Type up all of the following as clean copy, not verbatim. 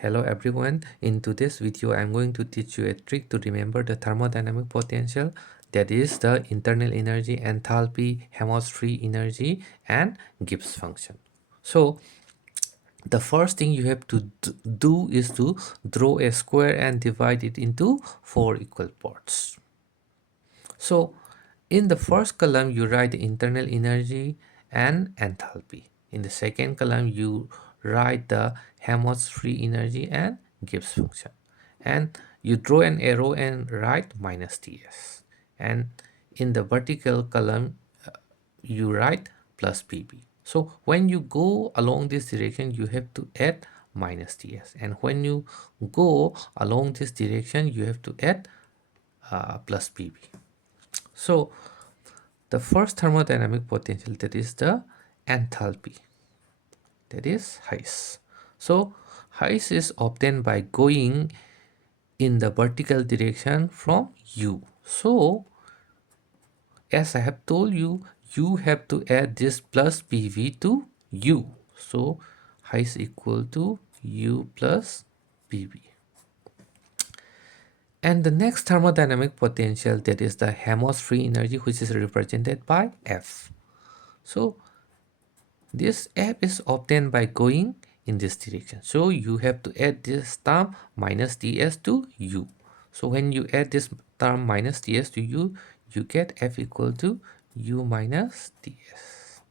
Hello everyone, in today's video I am going to teach you a trick to remember the thermodynamic potential, that is the internal energy, enthalpy, Helmholtz free energy and Gibbs function. So the first thing you have to do is to draw a square and divide it into 4 equal parts. So in the first column you write the internal energy and enthalpy. In the second column you write the Helmholtz free energy and Gibbs function. And you draw an arrow and write minus Ts. And in the vertical column you write plus Pb. So when you go along this direction you have to add minus Ts. And when you go along this direction you have to add plus Pb. So the first thermodynamic potential, that is the enthalpy, that is Heiss. So Heiss is obtained by going in the vertical direction from U. So as I have told you, you have to add this plus PV to U. So Heiss equal to U plus PV. And the next thermodynamic potential, that is the Helmholtz free energy, which is represented by F. So this F is obtained by going in this direction. So you have to add this term minus Ts to U. So when you add this term minus Ts to U, you get F equal to U minus Ts.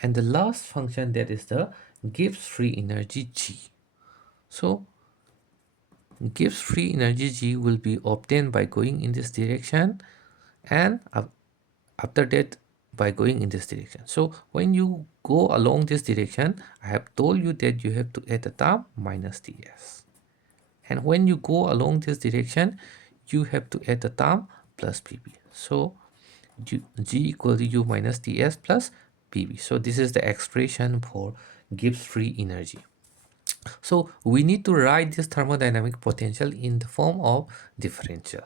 And the last function, that is the Gibbs free energy G. So Gibbs free energy G will be obtained by going in this direction, and after that by going in this direction. So when you go along this direction, I have told you that you have to add the term minus Ts. And when you go along this direction, you have to add the term plus Pb. So G equal to U minus Ts plus Pb. So this is the expression for Gibbs free energy. So we need to write this thermodynamic potential in the form of differential.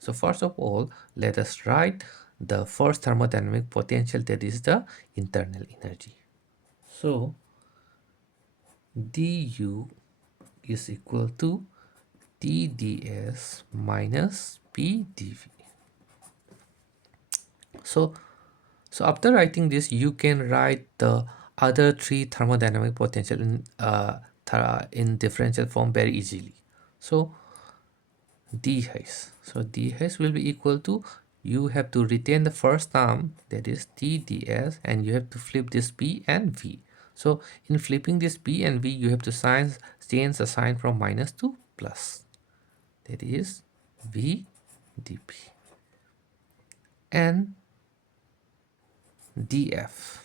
So first of all, let us write the first thermodynamic potential, that is the internal energy. So du is equal to T ds minus P dv. So after writing this, you can write the other three thermodynamic potential in differential form very easily. So d Heiss. So d Heiss will be equal to, you have to retain the first term, that is T ds, and you have to flip this P and V. So in flipping this P and V, you have to change the sign from minus to plus, that is V dp. And df.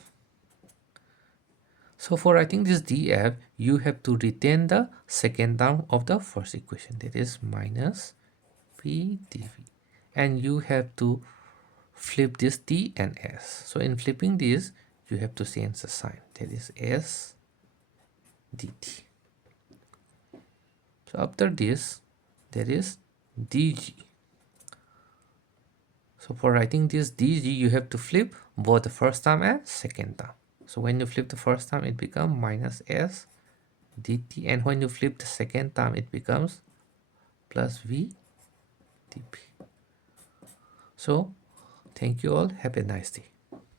So for writing this df, you have to retain the second term of the first equation, that is minus P dv. And you have to flip this t and s. So in flipping this, you have to change the sign, that is s dt. So after this, there is dg. So for writing this dg, you have to flip both the first term and second term. So when you flip the first term, it becomes minus s dt, and when you flip the second term, it becomes plus v dp. So thank you all, have a nice day.